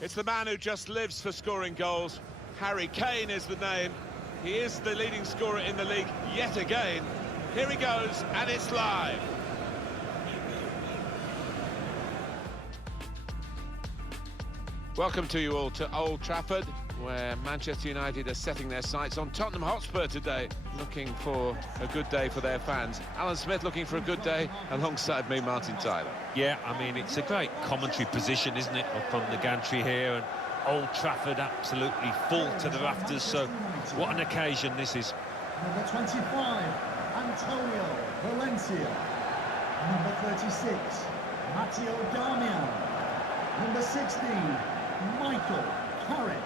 It's the man who just lives for scoring goals. Harry Kane is the name. He is the leading scorer in the league yet again. Here he goes, and it's live. Welcome to you all to Old Trafford, where Manchester United are setting their sights on Tottenham Hotspur today, looking for a good day for their fans. Alan Smith looking for a good day, alongside me, Martin Tyler. Yeah, I mean, it's a great commentary position, isn't it, up on the gantry here, and Old Trafford absolutely full to the rafters, so what an occasion this is. Number 25, Antonio Valencia. Number 36, Matteo Darmian. Number 16, Michael Carrick.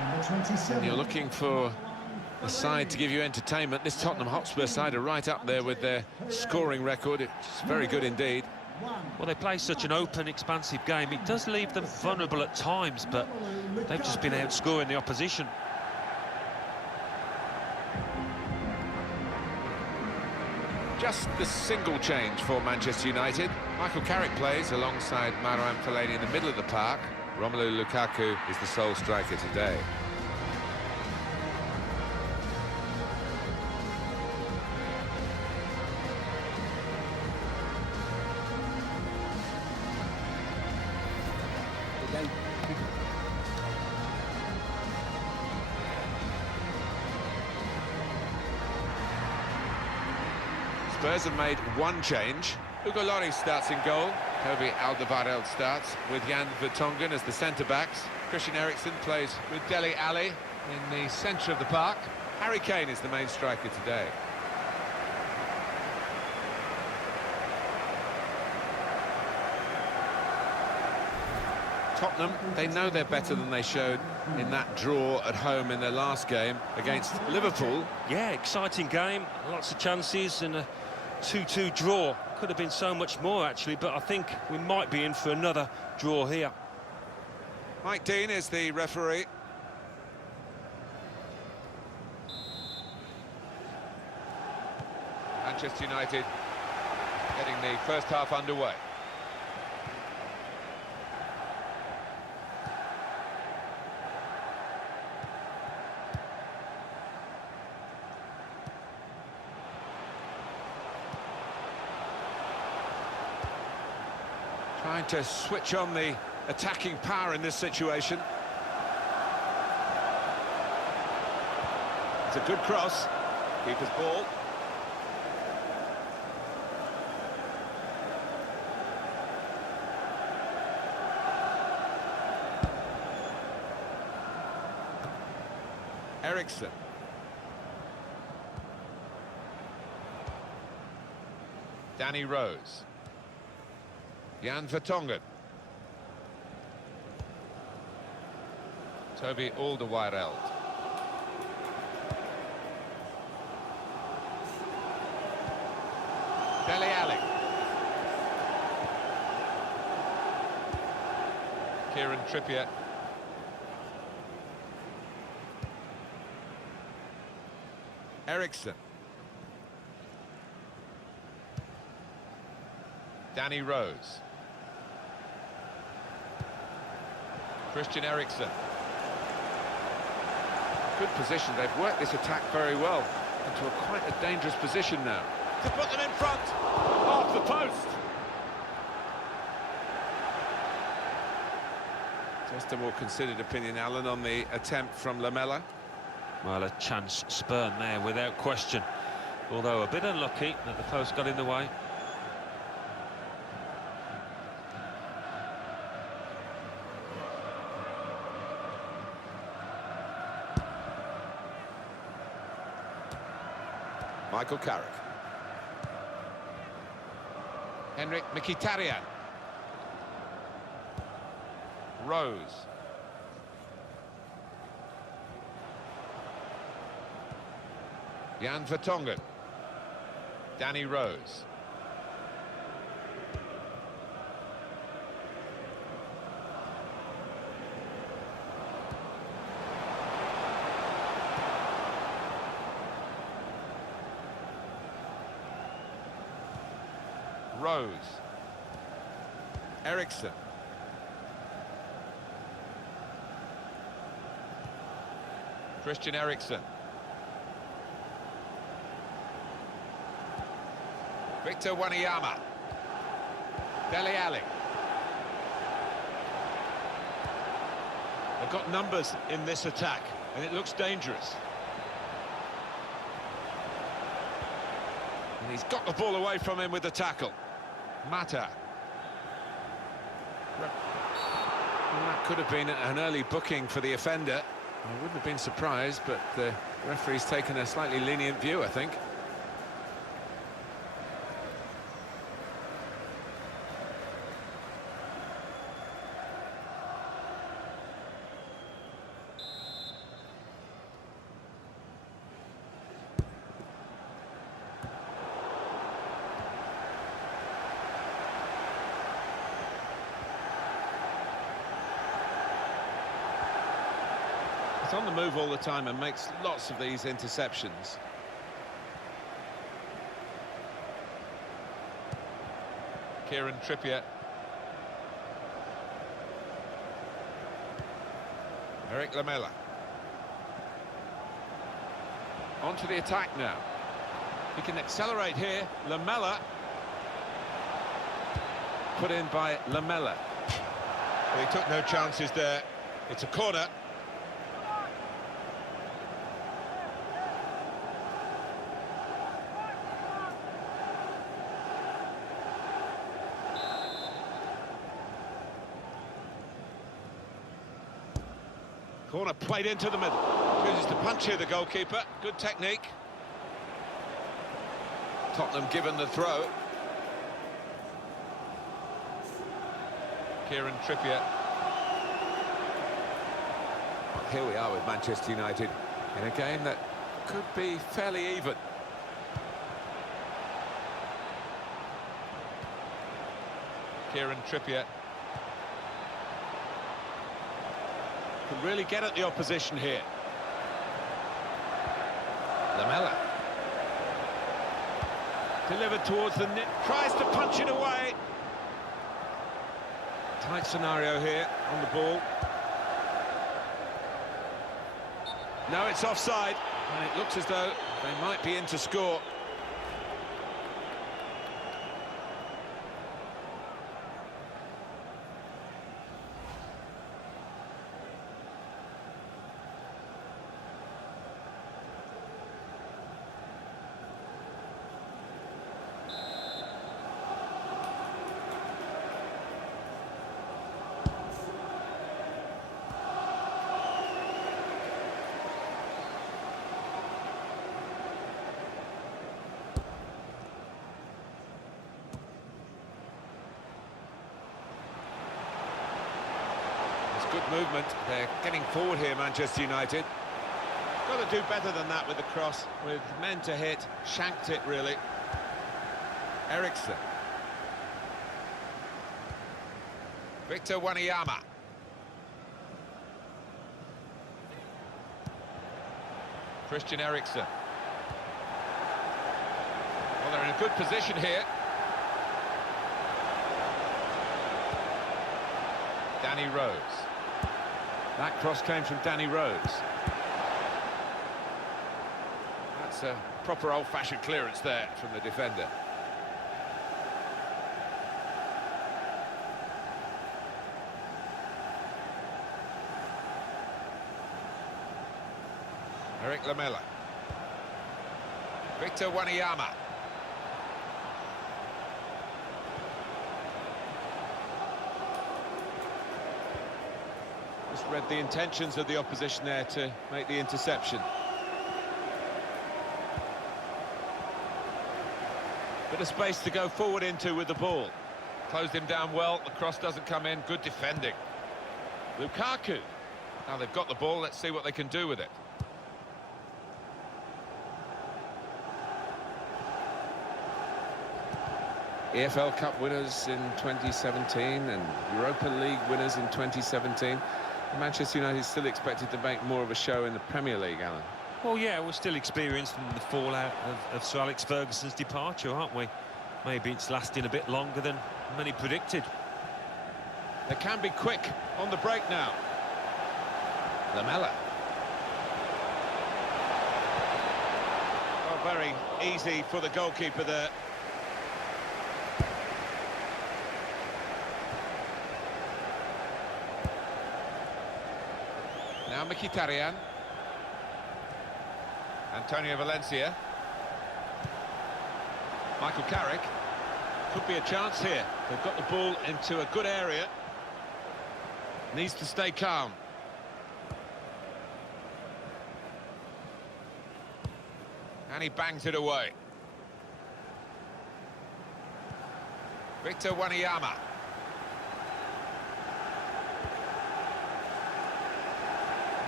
Number 27. And you're looking for a side to give you entertainment. This Tottenham Hotspur side are right up there with their scoring record. It's very good indeed. Well, they play such an open, expansive game. It does leave them vulnerable at times, but they've just been outscoring the opposition. Just the single change for Manchester United. Michael Carrick plays alongside Marouane Fellaini in the middle of the park. Romelu Lukaku is the sole striker today. Spurs have made one change. Hugo Lloris starts in goal. Toby Alderweireld starts with Jan Vertonghen as the centre-backs. Christian Eriksen plays with Dele Alli in the centre of the park. Harry Kane is the main striker today. Tottenham, they know they're better than they showed in that draw at home in their last game against Liverpool. Yeah, exciting game, lots of chances, and a 2-2 draw. Could have been so much more, actually, but I think we might be in for another draw here. Mike Dean is the referee. Manchester United getting the first half underway. Trying to switch on the attacking power in this situation. It's a good cross. Keeper's ball. Eriksen. Danny Rose. Jan Vertonghen. Toby Alderweireld. Dele Alli. Kieran Trippier. Eriksen. Danny Rose. Christian Eriksen. Good position. They've worked this attack very well into quite a dangerous position now. To put them in front. Off the post. Just a more considered opinion, Alan, on the attempt from Lamela. Well, a chance spurned there without question, although a bit unlucky that the post got in the way. Michael Carrick. Henrik Mkhitaryan. Rose. Jan Vertonghen. Danny Rose. Rose. Eriksen. Christian Eriksen. Victor Wanyama. Dele Alli. They've got numbers in this attack, and it looks dangerous. And he's got the ball away from him with the tackle. Mata. Well, that could have been an early booking for the offender. I wouldn't have been surprised, but the referee's taken a slightly lenient view, I think. He's on the move all the time and makes lots of these interceptions. Kieran Trippier. Eric Lamela. On to the attack now. He can accelerate here. Lamela. Put in by Lamela. Well, he took no chances there. It's a corner. Corner played into the middle. Chooses to punch here, the goalkeeper. Good technique. Tottenham given the throw. Kieran Trippier. Well, here we are with Manchester United in a game that could be fairly even. Kieran Trippier. Can really get at the opposition here. Lamela. Delivered towards the net. Tries to punch it away. Tight scenario here on the ball. No, it's offside. And it looks as though they might be in to score. Good movement. They're getting forward here, Manchester United. Got to do better than that with the cross. With men to hit, shanked it really. Eriksen. Victor Wanyama. Christian Eriksen. Well, they're in a good position here. Danny Rose. That cross came from Danny Rose. That's a proper old-fashioned clearance there from the defender. Eric Lamela. Victor Wanyama. Just read the intentions of the opposition there to make the interception. Bit of space to go forward into with the ball. Closed him down well, the cross doesn't come in, good defending. Lukaku. Now they've got the ball, let's see what they can do with it. EFL Cup winners in 2017 and Europa League winners in 2017. Manchester United is still expected to make more of a show in the Premier League, Alan. Well, yeah, we're still experiencing the fallout of Sir Alex Ferguson's departure, aren't we? Maybe it's lasting a bit longer than many predicted. They can be quick on the break now. Lamela. very easy for the goalkeeper there. Now Mkhitaryan. Antonio Valencia. Michael Carrick. Could be a chance here. They've got the ball into a good area. Needs to stay calm. And he bangs it away. Victor Wanyama.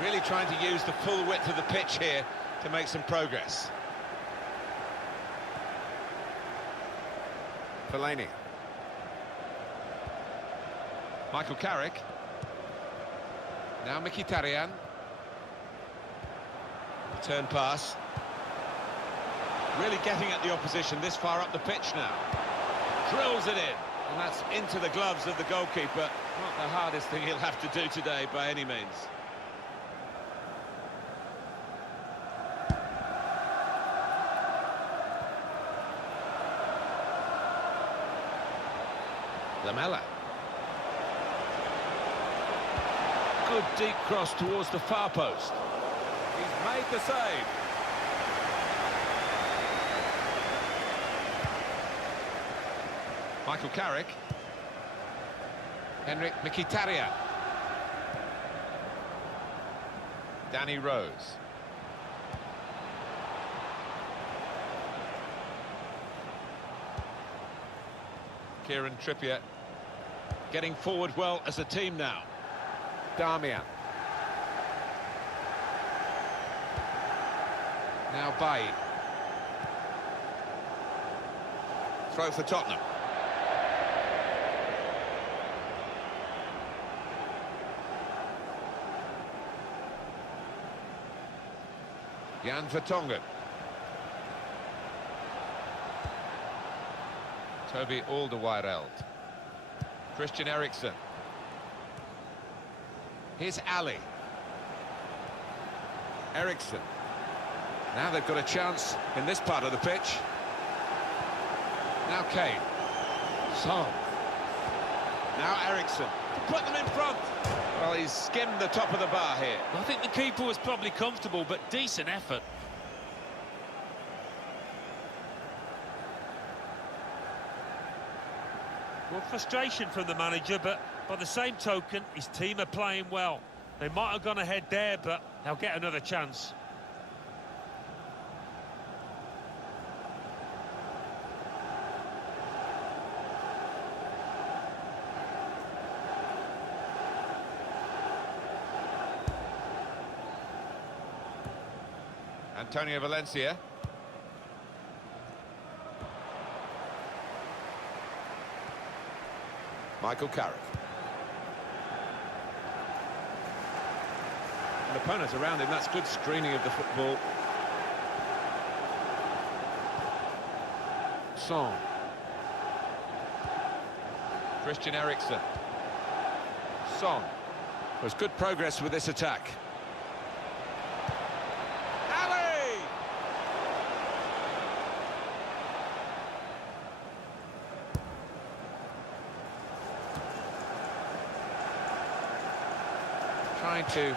Really trying to use the full width of the pitch here to make some progress. Fellaini. Michael Carrick. Now Mkhitaryan. Return pass. Really getting at the opposition this far up the pitch now. Drills it in. And that's into the gloves of the goalkeeper. Not the hardest thing he'll have to do today by any means. Lamela. Good deep cross towards the far post. He's made the save. Michael Carrick. Henrik Mkhitaryan. Danny Rose. Kieran Trippier. Getting forward well as a team now. Darmian. Now Bailly. Throw for Tottenham. Jan Vertonghen. Toby Alderweireld. Christian Eriksen. Here's Ali. Eriksen. Now they've got a chance in this part of the pitch. Now Kane. Son. Now Eriksen. Put them in front. Well, he's skimmed the top of the bar here. I think the keeper was probably comfortable, but decent effort. Well, frustration from the manager, but by the same token, his team are playing well. They might have gone ahead there, but they'll get another chance. Antonio Valencia. Michael Carrick. And opponents around him, that's good screening of the football. Son. Christian Eriksen. Son. There's good progress with this attack. Ali! Trying to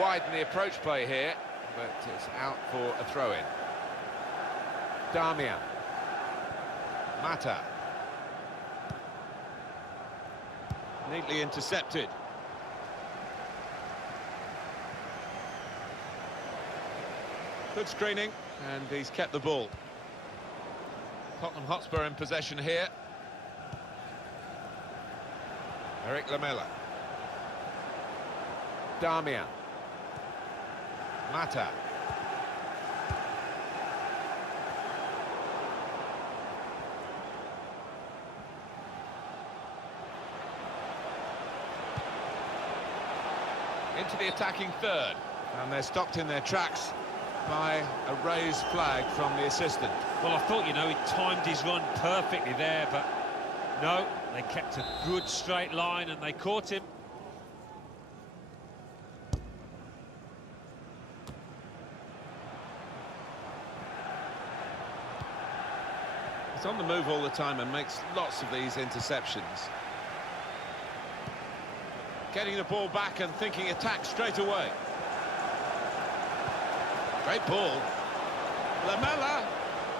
widen the approach play here, but it's out for a throw-in. Darmian. Mata. Neatly intercepted. Good screening, and he's kept the ball. Tottenham Hotspur in possession here. Eric Lamela. Darmian. Mata. Into the attacking third, and they're stopped in their tracks by a raised flag from the assistant. Well, I thought, you know, he timed his run perfectly there, but no, they kept a good straight line and they caught him. He's on the move all the time and makes lots of these interceptions. Getting the ball back and thinking attack straight away. Great ball. Lamela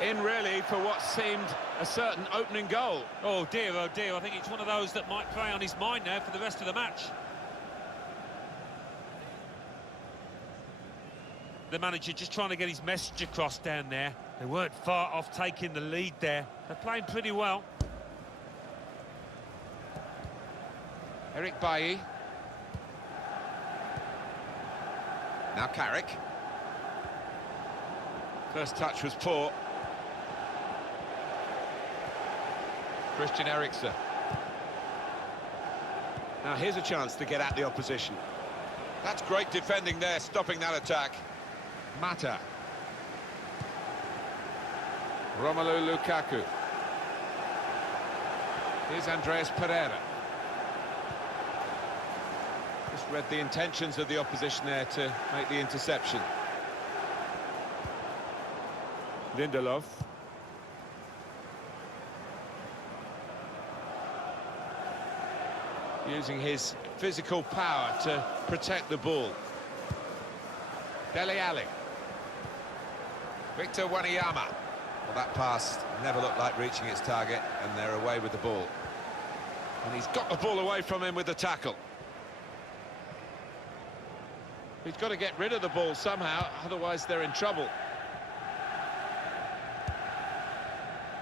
in really for what seemed a certain opening goal. Oh dear, I think it's one of those that might prey on his mind now for the rest of the match. The manager just trying to get his message across down there. They weren't far off taking the lead there. They're playing pretty well. Eric Bailly. Now Carrick. First touch was poor. Christian Eriksen. Now here's a chance to get at the opposition. That's great defending there, stopping that attack. Mata. Romelu Lukaku. Here's Andreas Pereira. Just read the intentions of the opposition there to make the interception. Lindelof. Using his physical power to protect the ball. Dele Alli. Victor Wanyama. Well, that pass never looked like reaching its target, and they're away with the ball. And he's got the ball away from him with the tackle. He's got to get rid of the ball somehow, otherwise they're in trouble.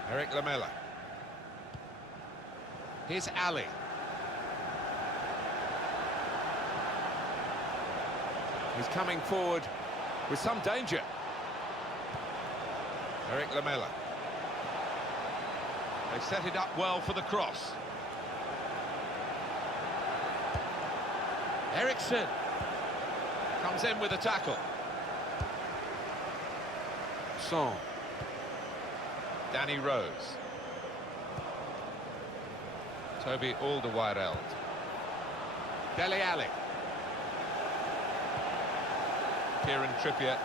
Eric Lamela. Here's Ali. He's coming forward with some danger. Eric Lamela. They've set it up well for the cross. Eriksen comes in with a tackle. Son. Danny Rose. Toby Alderweireld. Dele Alli. Kieran Trippier.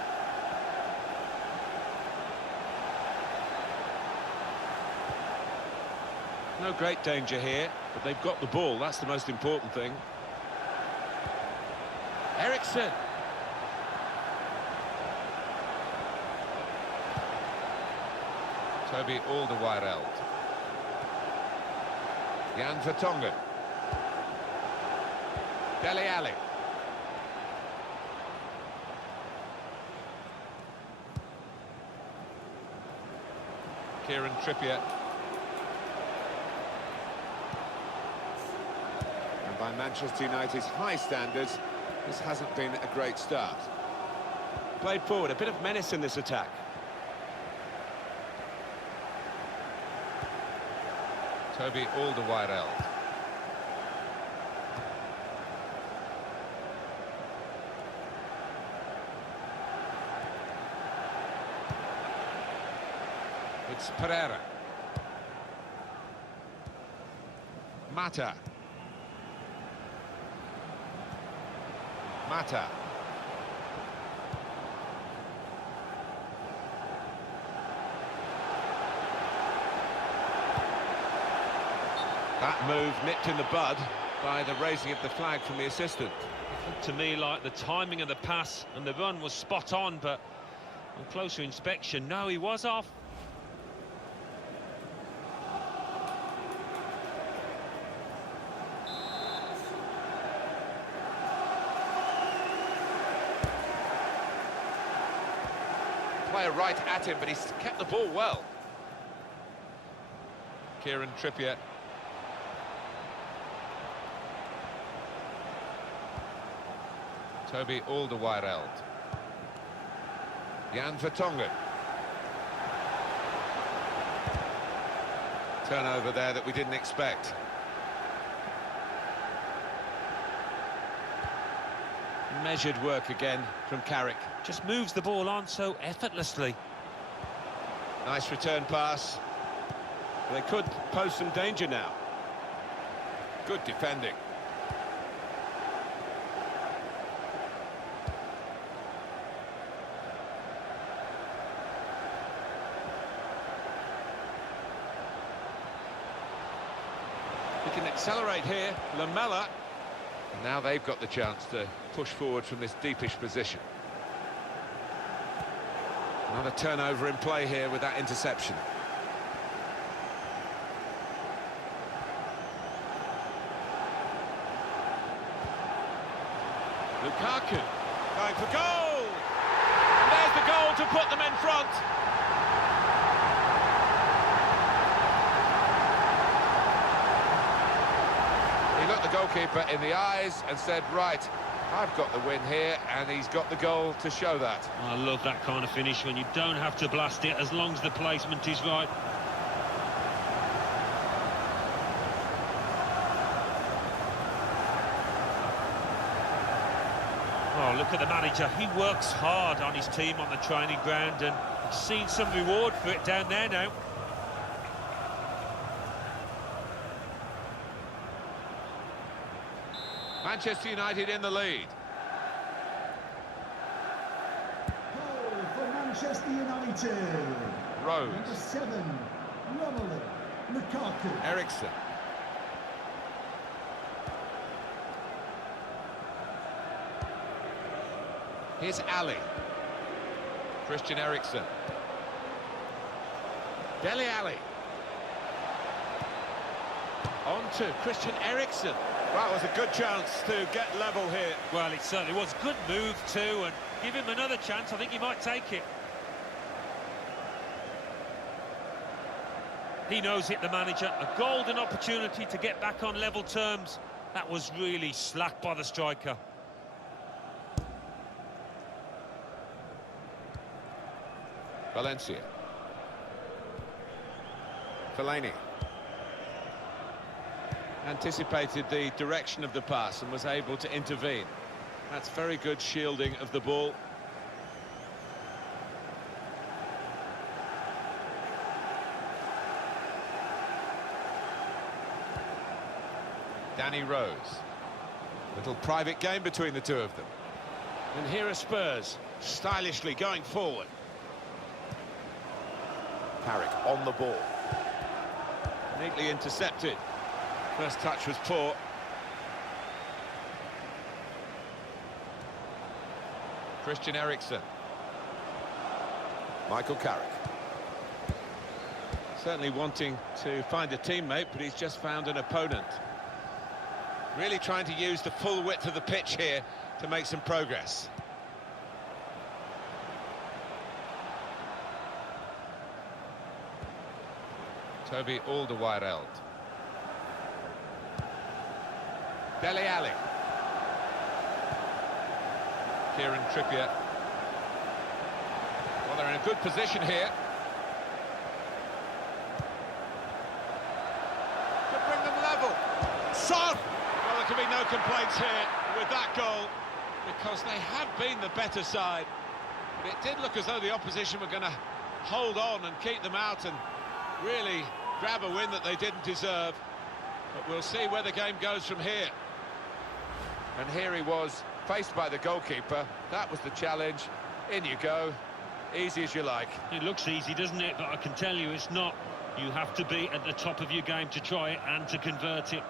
No great danger here, but they've got the ball. That's the most important thing. Eriksen. Toby Alderweireld. Jan Vertonghen. Dele Alli. Kieran Trippier. And by Manchester United's high standards, this hasn't been a great start. Played forward, a bit of menace in this attack. Toby Alderweireld. It's Pereira. Mata. Mata. That move nipped in the bud by the raising of the flag from the assistant. To me, like the timing of the pass and the run was spot on, but on closer inspection, no, he was off. Player right at him, but he's kept the ball well. Kieran Trippier. Toby Alderweireld. Jan Vertonghen. Turnover there that we didn't expect. Measured work again from Carrick. Just moves the ball on so effortlessly. Nice return pass. They could pose some danger now. Good defending. can accelerate here. Lamela. Now they've got the chance to push forward from this deepish position. Another turnover in play here with that interception. Lukaku going for goal! And there's the goal to put them in front. He looked the goalkeeper in the eyes and said, right, I've got the win here, and he's got the goal to show that. I love that kind of finish when you don't have to blast it as long as the placement is right. Oh, look at the manager. He works hard on his team on the training ground, and he's seen some reward for it down there now. Manchester United in the lead. Goal for Manchester United. Rose. Number 7, Romelu Lukaku. Ericsson. Here's Ali. Christian Eriksen. Dele Alli. On to Christian Eriksen. That was a good chance to get level here. Well, it certainly was. Good move too, and give him another chance. I think he might take it. He knows it, the manager. A golden opportunity to get back on level terms. That was really slack by the striker. Valencia. Fellaini. Anticipated the direction of the pass and was able to intervene. That's very good shielding of the ball. Danny Rose. Little private game between the two of them. And here are Spurs, stylishly going forward. Carrick on the ball. Neatly intercepted. First touch was poor. Christian Eriksen. Michael Carrick. Certainly wanting to find a teammate, but he's just found an opponent. Really trying to use the full width of the pitch here to make some progress. Toby Alderweireld. Dele Alli. Kieran Trippier. Well, they're in a good position here. To bring them level. Son! Well, there can be no complaints here with that goal, because they have been the better side. But it did look as though the opposition were going to hold on and keep them out and really grab a win that they didn't deserve. But we'll see where the game goes from here. And here he was, faced by the goalkeeper. That was the challenge. In you go. Easy as you like. It looks easy, doesn't it? But I can tell you it's not. You have to be at the top of your game to try it and to convert it.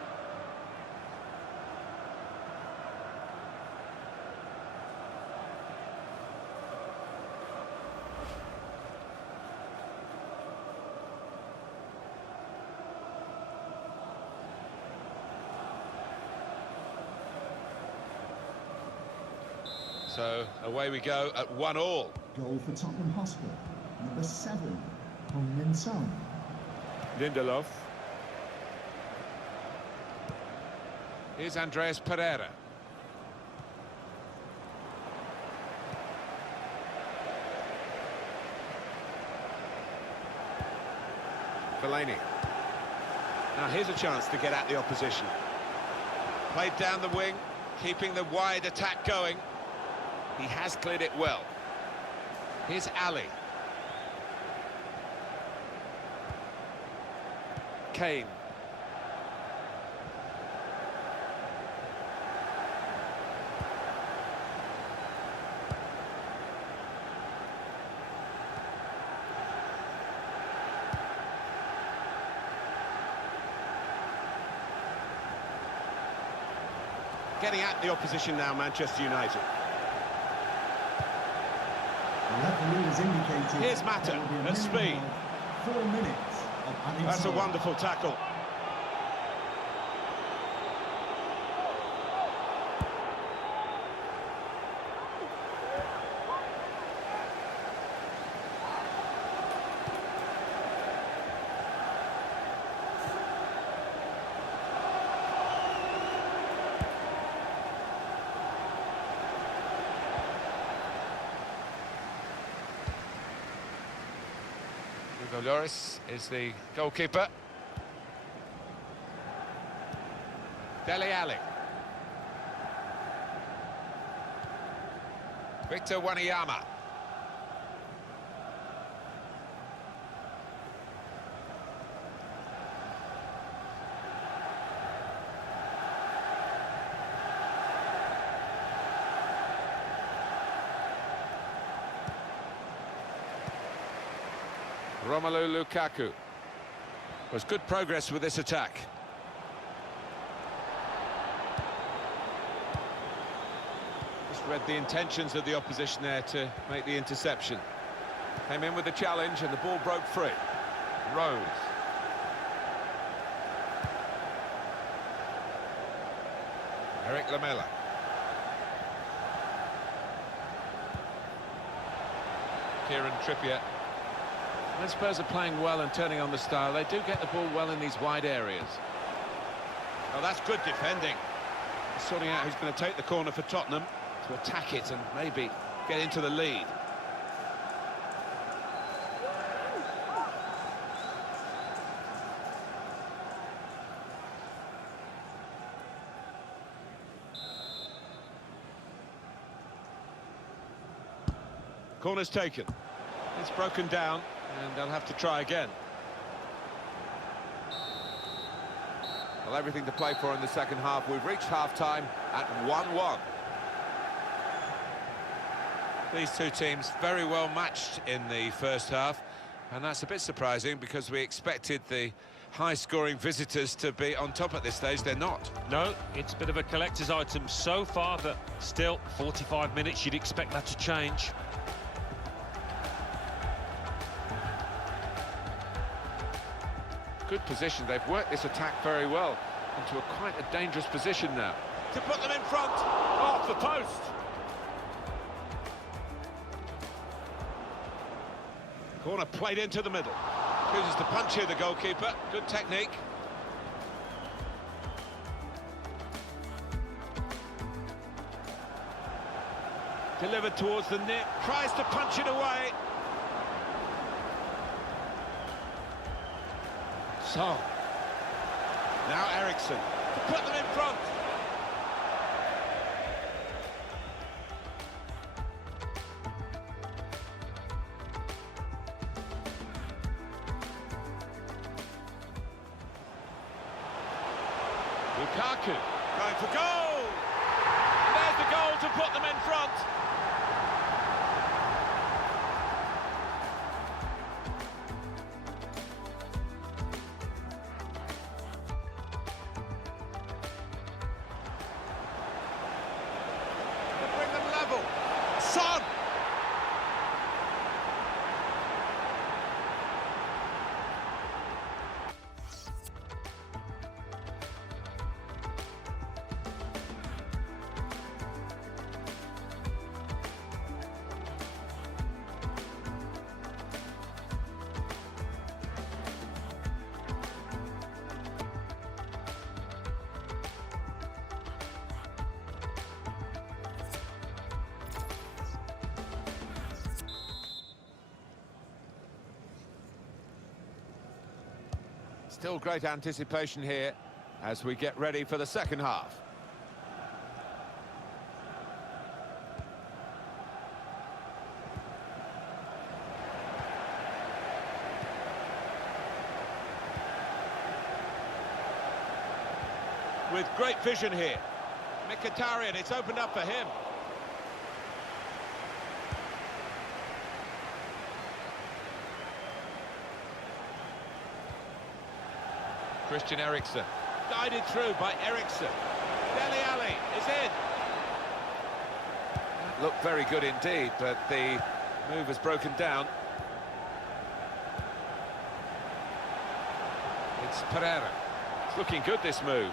So away we go at 1-1. Goal for Tottenham Hotspur. Number 7, Heung-min Son. Lindelof. Here's Andreas Pereira. Fellaini. Now here's a chance to get at the opposition. Played down the wing, keeping the wide attack going. He has cleared it well. Here's Ali. Kane. getting at the opposition now, Manchester United. The referee has indicated Here's Mata there will be a at speed. minimum of 4 minutes of added That's a time. wonderful tackle. Hugo Lloris is the goalkeeper. Dele Alli. Victor Wanyama. Romelu Lukaku. Was good progress with this attack. Just read the intentions of the opposition there to make the interception. Came in with the challenge and the ball broke free. Rose. Eric Lamela. Kieran Trippier. When Spurs are playing well and turning on the style, they do get the ball well in these wide areas. Oh, that's good defending. Sorting out who's going to take the corner for Tottenham to attack it and maybe get into the lead. Corner's taken. It's broken down, and they'll have to try again. Well, everything to play for in the second half. We've reached half-time at 1-1. These two teams very well matched in the first half, and that's a bit surprising because we expected the high-scoring visitors to be on top at this stage. They're not. No, it's a bit of a collector's item so far, but still, 45 minutes, you'd expect that to change. Good position. They've worked this attack very well into quite a dangerous position now. To put them in front, off the post. Corner played into the middle. Chooses to punch here, the goalkeeper. Good technique. Delivered towards the net, tries to punch it away. So, now Ericsson to put them in front. Lukaku going for goal. And there's the goal to put them in front. Son! Still great anticipation here as we get ready for the second half. With great vision here. Mkhitaryan, it's opened up for him. Christian Eriksen. Guided through by Ericsson. Dele Alli is looked very good indeed, but the move has broken down. It's Pereira. It's looking good, this move.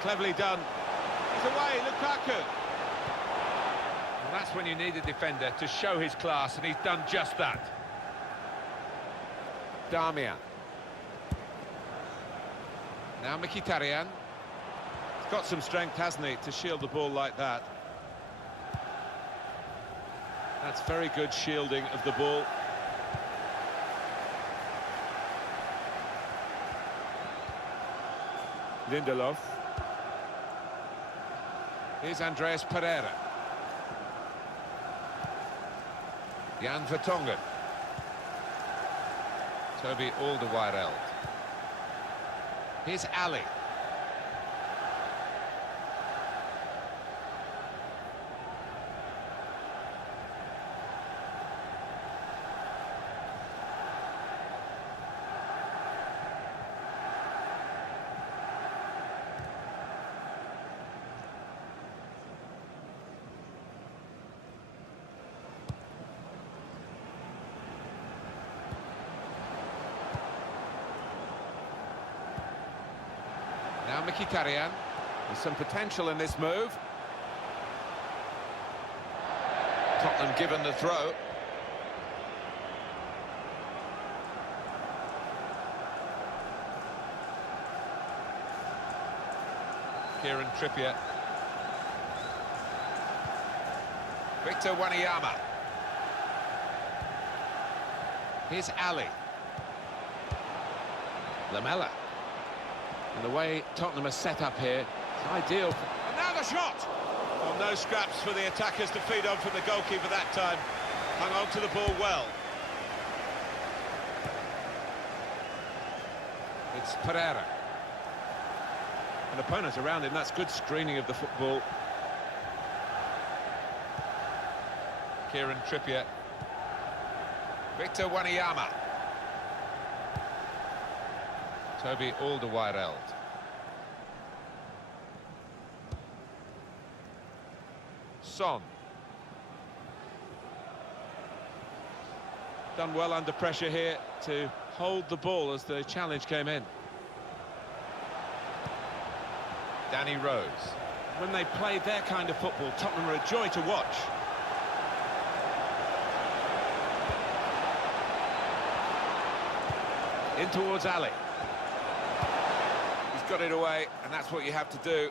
Cleverly done. He's away, Lukaku. And that's when you need a defender to show his class, and he's done just that. Darmian. Now Mkhitaryan. He's got some strength, hasn't he, to shield the ball like that. That's very good shielding of the ball. Lindelof. Here's Andreas Pereira. Jan Vertonghen. Toby Alderweireld. Here's Ali. Now Mkhitaryan. There's some potential in this move. Tottenham given the throw. Kieran Trippier. Victor Wanyama. Here's Ali. Lamela. And the way Tottenham are set up here, it's ideal. And now the shot! Well, no scraps for the attackers to feed on from the goalkeeper that time. Hung on to the ball well. It's Pereira. An opponent around him, that's good screening of the football. Kieran Trippier. Victor Wanyama. Toby Alderweireld. Son. Done well under pressure here to hold the ball as the challenge came in. Danny Rose. When they play their kind of football, Tottenham are a joy to watch. In towards Ali. He's got it away, and that's what you have to do.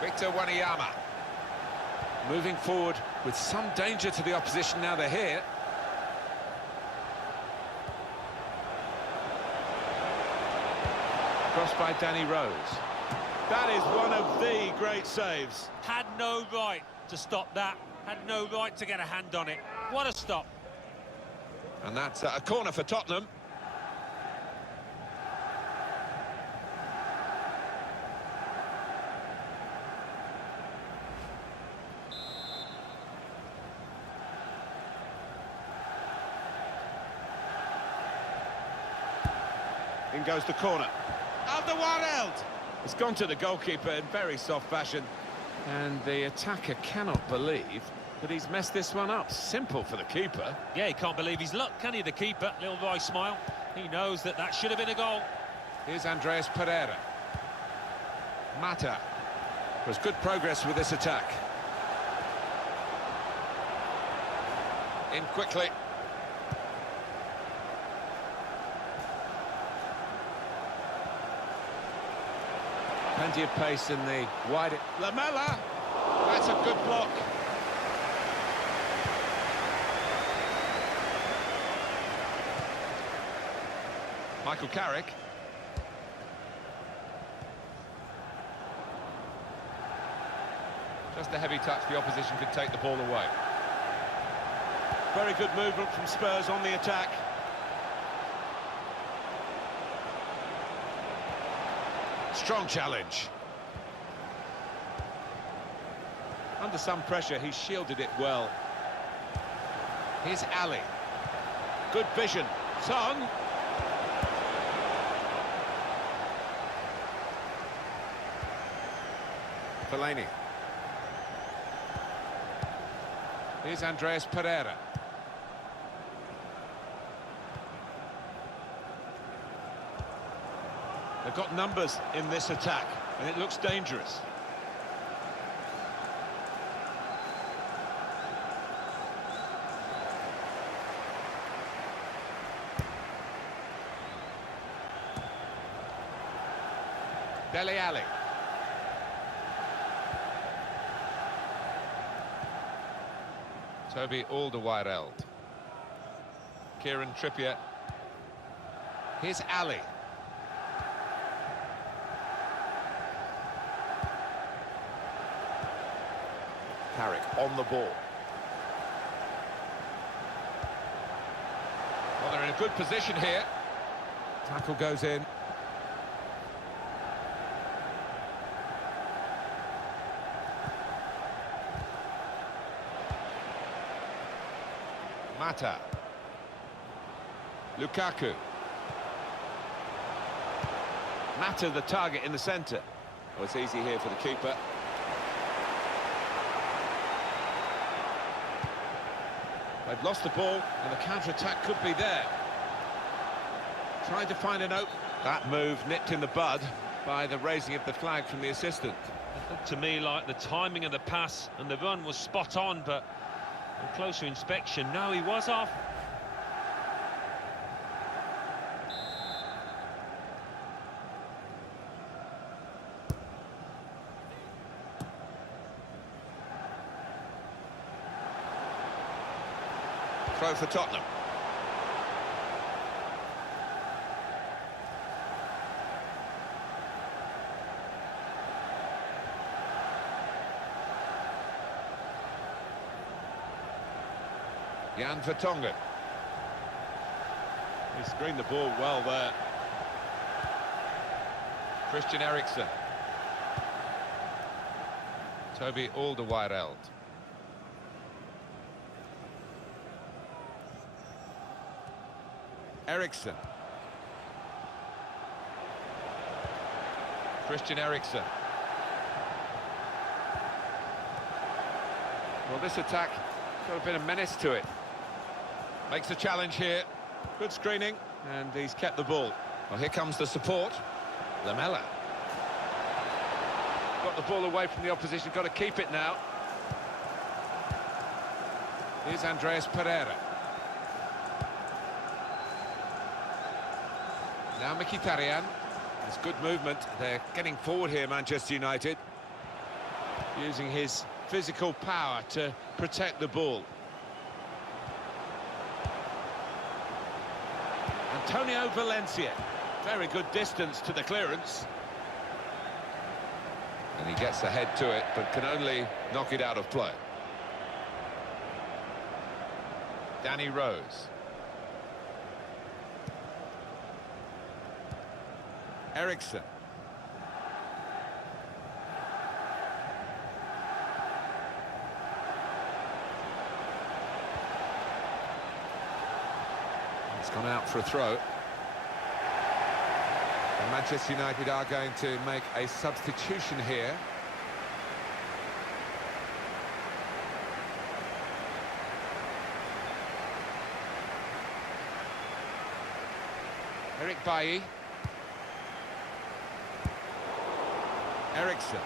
Victor Wanyama. Moving forward with some danger to the opposition now they're here. Crossed by Danny Rose. That is one of the great saves. Had no right to stop that. Had no right to get a hand on it. What a stop. And that's a corner for Tottenham. In goes the corner. Alderweireld! It's gone to the goalkeeper in very soft fashion. And the attacker cannot believe that he's messed this one up. Simple for the keeper. Yeah, he can't believe his luck, can he, the keeper? Little wry smile. He knows that that should have been a goal. Here's Andreas Pereira. Mata. There's good progress with this attack. In quickly. Plenty of pace in the wide... Lamela! That's a good block. Michael Carrick. Just a heavy touch, the opposition could take the ball away. Very good movement from Spurs on the attack. Strong challenge. Under some pressure, he shielded it well. Here's Ali. Good vision. Son. Fellaini. Here's Andreas Pereira. They've got numbers in this attack, and it looks dangerous. Dele Alli. Toby Alderweireld. Kieran Trippier. Here's Ali. Carrick on the ball. Well, they're in a good position here. Tackle goes in. Mata. Lukaku. Mata, the target in the centre. Well, it's easy here for the keeper. They've lost the ball, and the counter-attack could be there. Trying to find an open. That move nipped in the bud by the raising of the flag from the assistant. It looked to me like the timing of the pass and the run was spot on, but on closer inspection, no, he was off. Throw for Tottenham. Jan Vertonghen. He screened the ball well there. Christian Eriksen. Toby Alderweireld. Eriksen. Christian Eriksen. Well, this attack got a bit of menace to it. Makes a challenge here. Good screening, and he's kept the ball. Well, here comes the support. Lamela. Got the ball away from the opposition, got to keep it now. Here's Andreas Pereira. Now Mkhitaryan. There's good movement. They're getting forward here, Manchester United. Using his physical power to protect the ball. Antonio Valencia. Very good distance to the clearance. And he gets ahead to it, but can only knock it out of play. Danny Rose. Eriksen. It's gone out for a throw. And Manchester United are going to make a substitution here. Eric Bailly. Eriksen.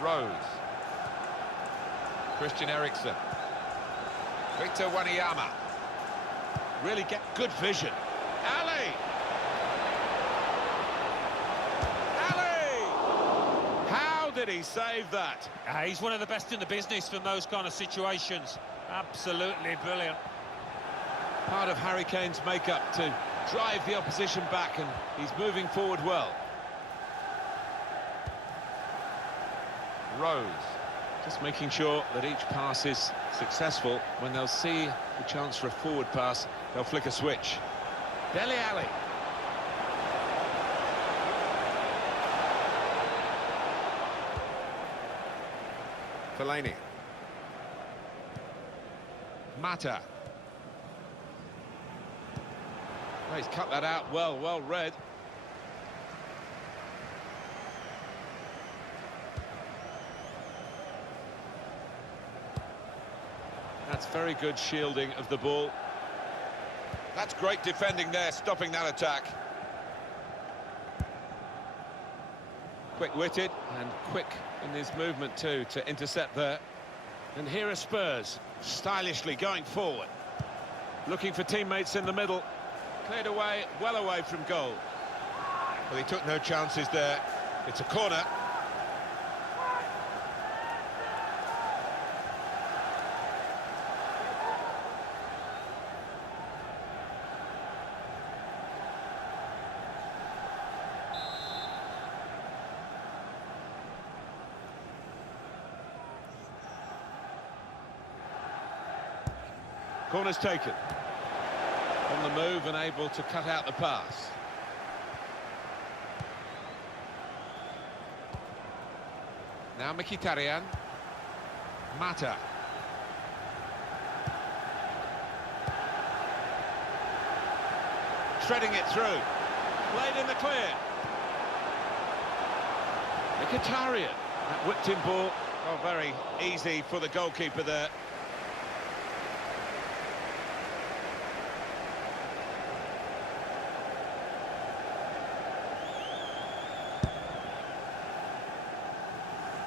Rose. Christian Eriksen. Victor Wanyama. Really get good vision. Ali! Ali! How did he save that? He's one of the best in the business from those kind of situations. Absolutely brilliant. Part of Harry Kane's makeup to drive the opposition back, and he's moving forward well. Rose. Just making sure that each pass is successful. When they'll see the chance for a forward pass, they'll flick a switch. Dele Alli. Fellaini. Mata. Oh, he's cut that out well read. That's very good shielding of the ball. That's great defending there, stopping that attack. Quick-witted and quick in his movement too to intercept there. And here are Spurs, stylishly going forward. Looking for teammates in the middle. Cleared away, well away from goal. Well, he took no chances there. It's a corner. Corner's taken. On the move and able to cut out the pass. Now Mkhitaryan. Mata. Threading it through. Played in the clear. Mkhitaryan. That whipped-in ball. Oh, very easy for the goalkeeper there.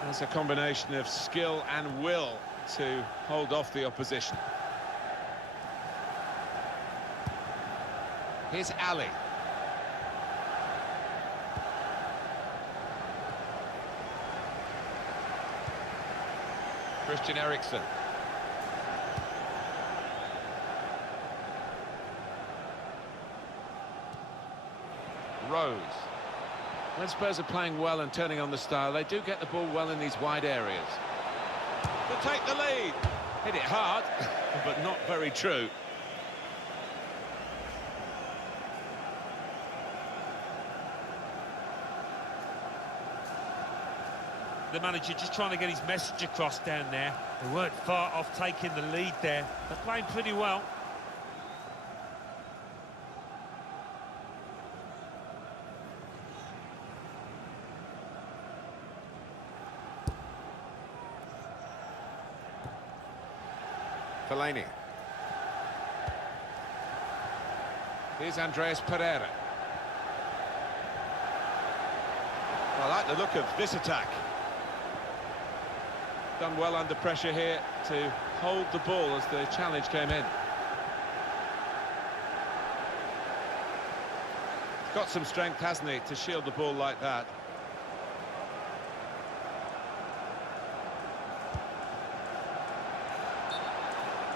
That's a combination of skill and will to hold off the opposition. Here's Ali. Christian Eriksen. Rose. When Spurs are playing well and turning on the style, they do get the ball well in these wide areas. To take the lead. Hit it hard, but not very true. The manager just trying to get his message across down there. They weren't far off taking the lead there. They're playing pretty well. Fellaini. Here's Andreas Pereira. I like the look of this attack. Done well under pressure here to hold the ball as the challenge came in. He's got some strength, hasn't he, to shield the ball like that.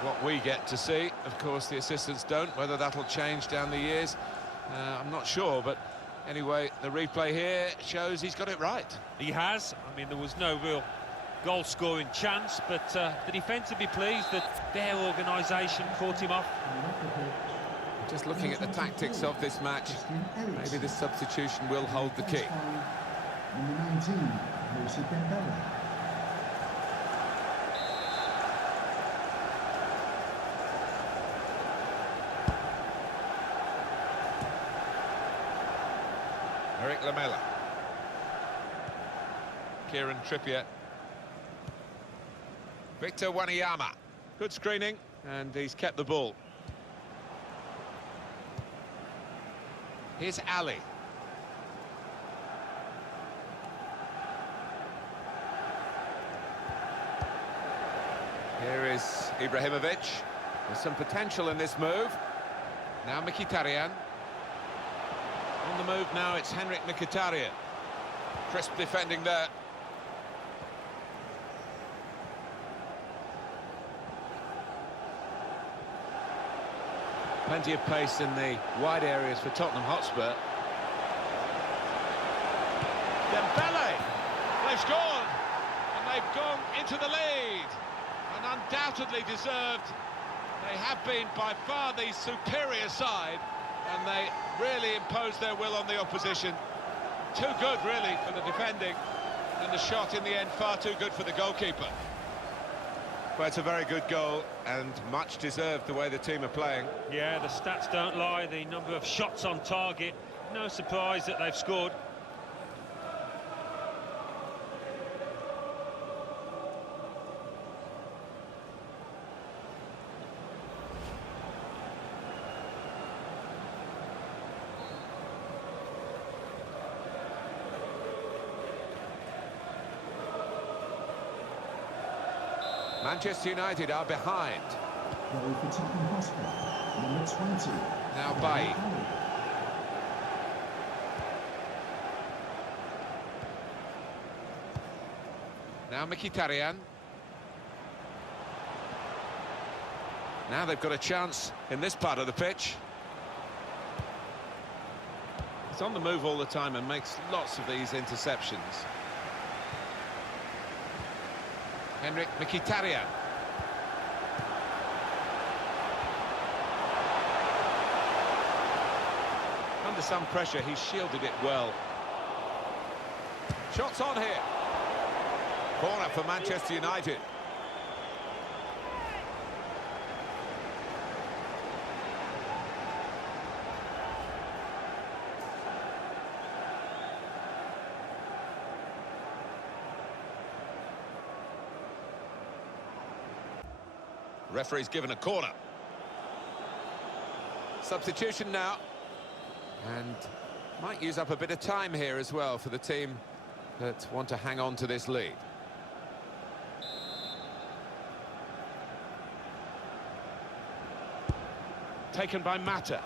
What we get to see, of course, the assistants don't. Whether that'll change down the years, I'm not sure, but anyway, the replay here shows he's got it right. He has. I mean, there was no real goal-scoring chance, but the defence would be pleased that their organisation caught him off. Just looking at the tactics of this match, maybe this substitution will hold the key. Number 19, Jose Dembele. Eric Lamela. Kieran Trippier. Victor Wanyama. Good screening, and he's kept the ball. Here's Ali. Here is Ibrahimovic. There's some potential in this move. Now Mkhitaryan. On the move now, it's Henrik Mkhitaryan. Crisp defending there. Plenty of pace in the wide areas for Tottenham Hotspur. Dembele! They've scored! And they've gone into the lead. And undoubtedly deserved. They have been by far the superior side. And they really imposed their will on the opposition. Too good, really, for the defending. And the shot in the end, far too good for the goalkeeper. Well, it's a very good goal and much deserved the way the team are playing. Yeah, the stats don't lie. The number of shots on target. No surprise that they've scored. Manchester United are behind. Goal for Tottenham Hotspur, number 20. Now Bailly. Now Mkhitaryan. Now they've got a chance in this part of the pitch. He's on the move all the time and makes lots of these interceptions. Henrik Mkhitaryan. Under some pressure, he shielded it well. Shots on here. Corner for Manchester United. Referee's given a corner. Substitution now. And might use up a bit of time here as well for the team that want to hang on to this lead. Taken by Mata.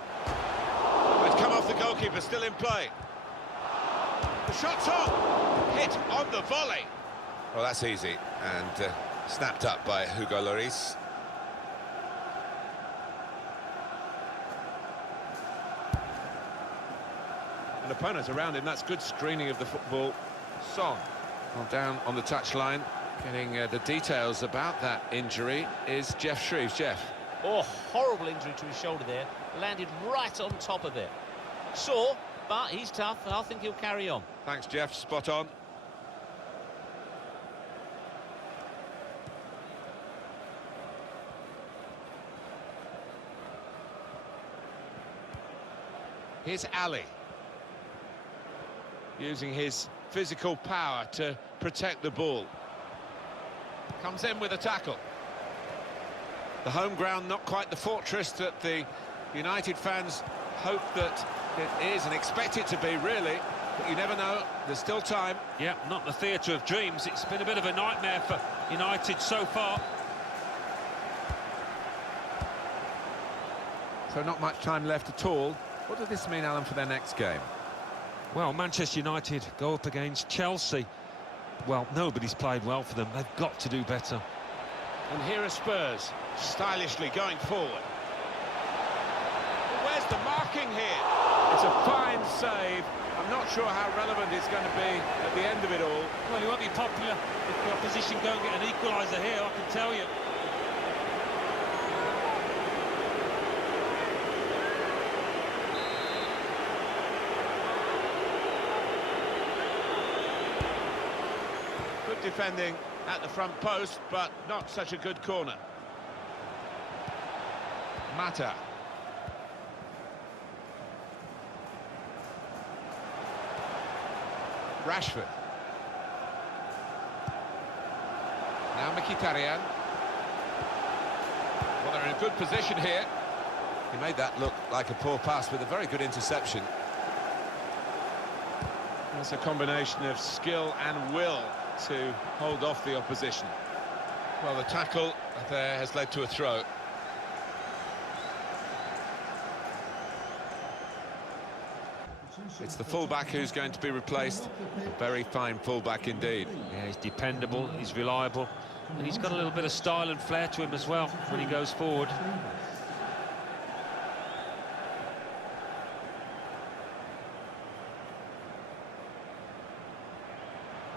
It's come off the goalkeeper, still in play. The shot's on! Hit on the volley. Well, that's easy. And snapped up by Hugo Lloris. An opponent around him, that's good screening of the football. Son. Well, down on the touchline, getting the details about that injury is Jeff Shreves. Jeff. Oh, horrible injury to his shoulder there. Landed right on top of it. Sore, but he's tough, and I think he'll carry on. Thanks, Jeff. Spot on. Here's Ali. Using his physical power to protect the ball. Comes in with a tackle. The home ground not quite the fortress that the United fans hope that it is and expect it to be, really. But you never know, there's still time. Yeah, not the theatre of dreams. It's been a bit of a nightmare for United so far. So not much time left at all. What does this mean, Alan, for their next game? Well, Manchester United go up against Chelsea. Well, nobody's played well for them. They've got to do better. And here are Spurs, stylishly going forward. Well, where's the marking here? It's a fine save. I'm not sure how relevant it's going to be at the end of it all. Well, you won't be popular if the opposition go and get an equaliser here, I can tell you. Good defending at the front post, but not such a good corner. Mata. Rashford. Now Mkhitaryan. Well, they're in a good position here. He made that look like a poor pass with a very good interception. That's a combination of skill and will to hold off the opposition. Well, the tackle there has led to a throw. It's the fullback who's going to be replaced. A very fine fullback indeed. Yeah, he's dependable, he's reliable, and he's got a little bit of style and flair to him as well when he goes forward.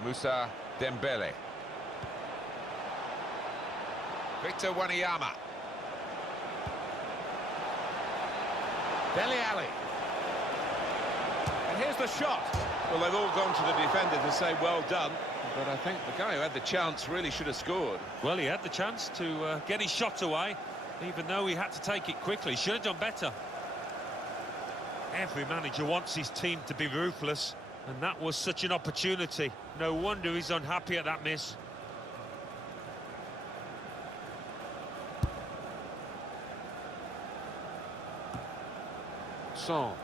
Moussa Dembele. Victor Wanyama. Dele Alli. And here's the shot. Well, they've all gone to the defender to say well done, but I think the guy who had the chance really should have scored. Well, he had the chance to get his shot away, even though he had to take it quickly. Should have done better. Every manager wants his team to be ruthless, and that was such an opportunity. No wonder he's unhappy at that miss. Son.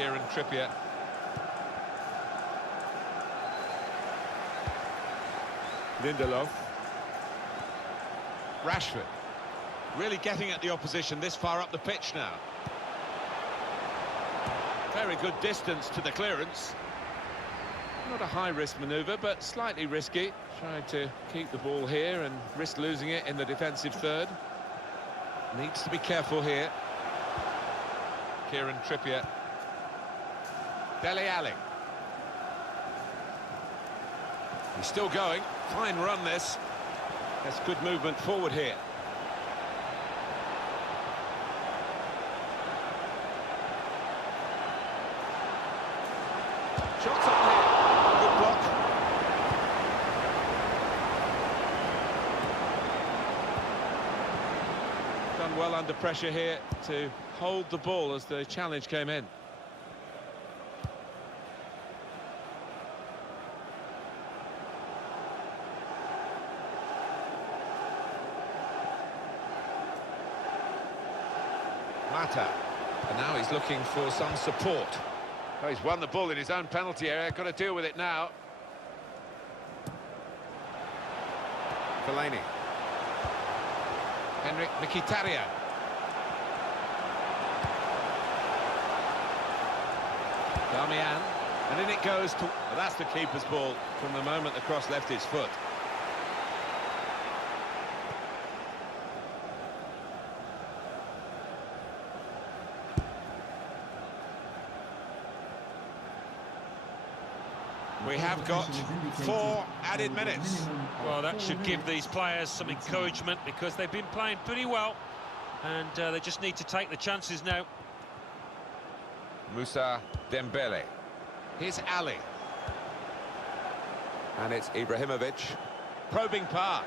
Kieran Trippier. Lindelof. Rashford. Really getting at the opposition this far up the pitch now. Very good distance to the clearance. Not a high-risk manoeuvre, but slightly risky. Trying to keep the ball here and risk losing it in the defensive third. Needs to be careful here. Kieran Trippier. Dele Alli. He's still going. Fine run, this. That's good movement forward here. Shots up here. Good block. Done well under pressure here to hold the ball as the challenge came in. Mata. And now he's looking for some support. Oh, he's won the ball in his own penalty area. Got to deal with it now. Fellaini. Henrik Mkhitaryan. Darmian. And in it goes to... Well, that's the keeper's ball from the moment the cross left his foot. We have got 4 added minutes. Well, that should give these players some encouragement because they've been playing pretty well and they just need to take the chances now. Moussa Dembele. Here's Ali. And it's Ibrahimovic. Probing pass.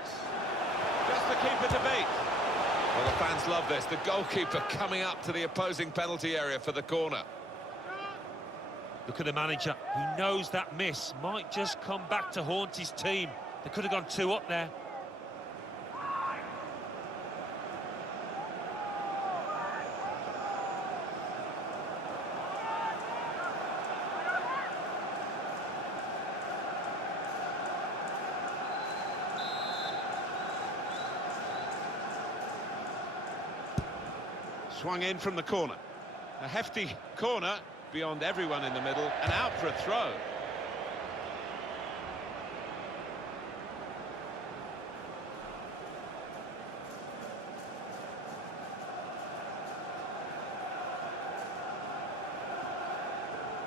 Just the keeper to beat. Well, the fans love this. The goalkeeper coming up to the opposing penalty area for the corner. Look at the manager. He knows that miss might just come back to haunt his team. They could have gone 2 up there. Swung in from the corner. A hefty corner beyond everyone in the middle and out for a throw.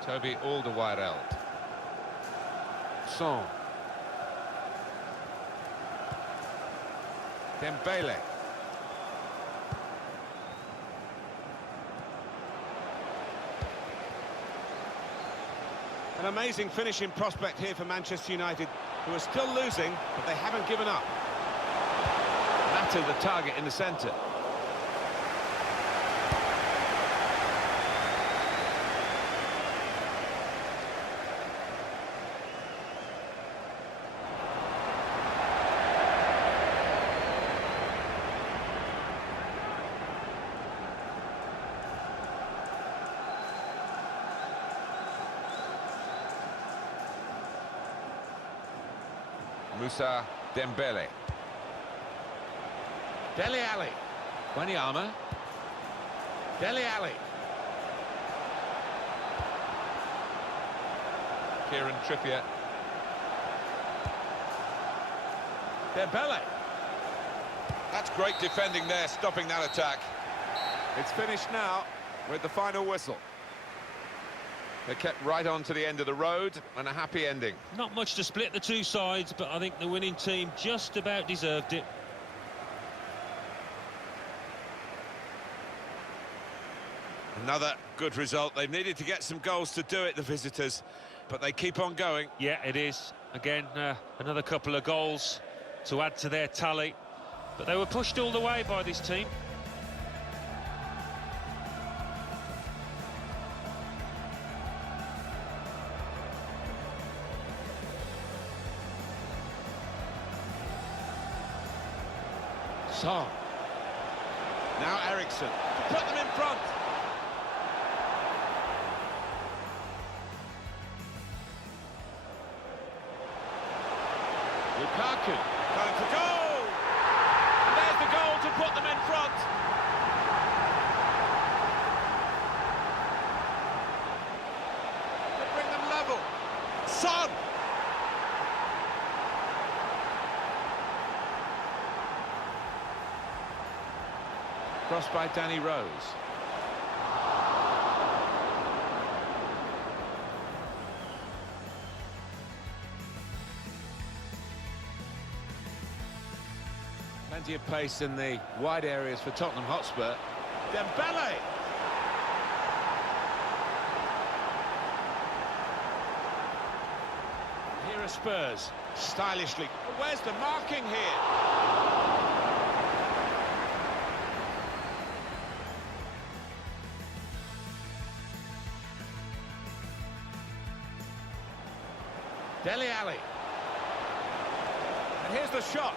Toby Alderweireld. Son. Dembele. An amazing finishing prospect here for Manchester United, who are still losing, but they haven't given up. Mata the target in the centre. Moussa Dembele. Dele Alli. Wanyama. Dele Alli. Kieran Trippier. Dembele. That's great defending there, stopping that attack. It's finished now with the final whistle. They kept right on to the end of the road and a happy ending. Not much to split the two sides, but I think the winning team just about deserved it. Another good result. They've needed to get some goals to do it, the visitors, but they keep on going. Yeah, it is. Again, another couple of goals to add to their tally. But they were pushed all the way by this team. Son. Now Eriksson to put them in front. Lukaku going for goal! And there's the goal to put them in front. To bring them level. Son! Crossed by Danny Rose. Plenty of pace in the wide areas for Tottenham Hotspur. Dembele! Here are Spurs, stylishly. But where's the marking here? Dele Alli. And here's the shot.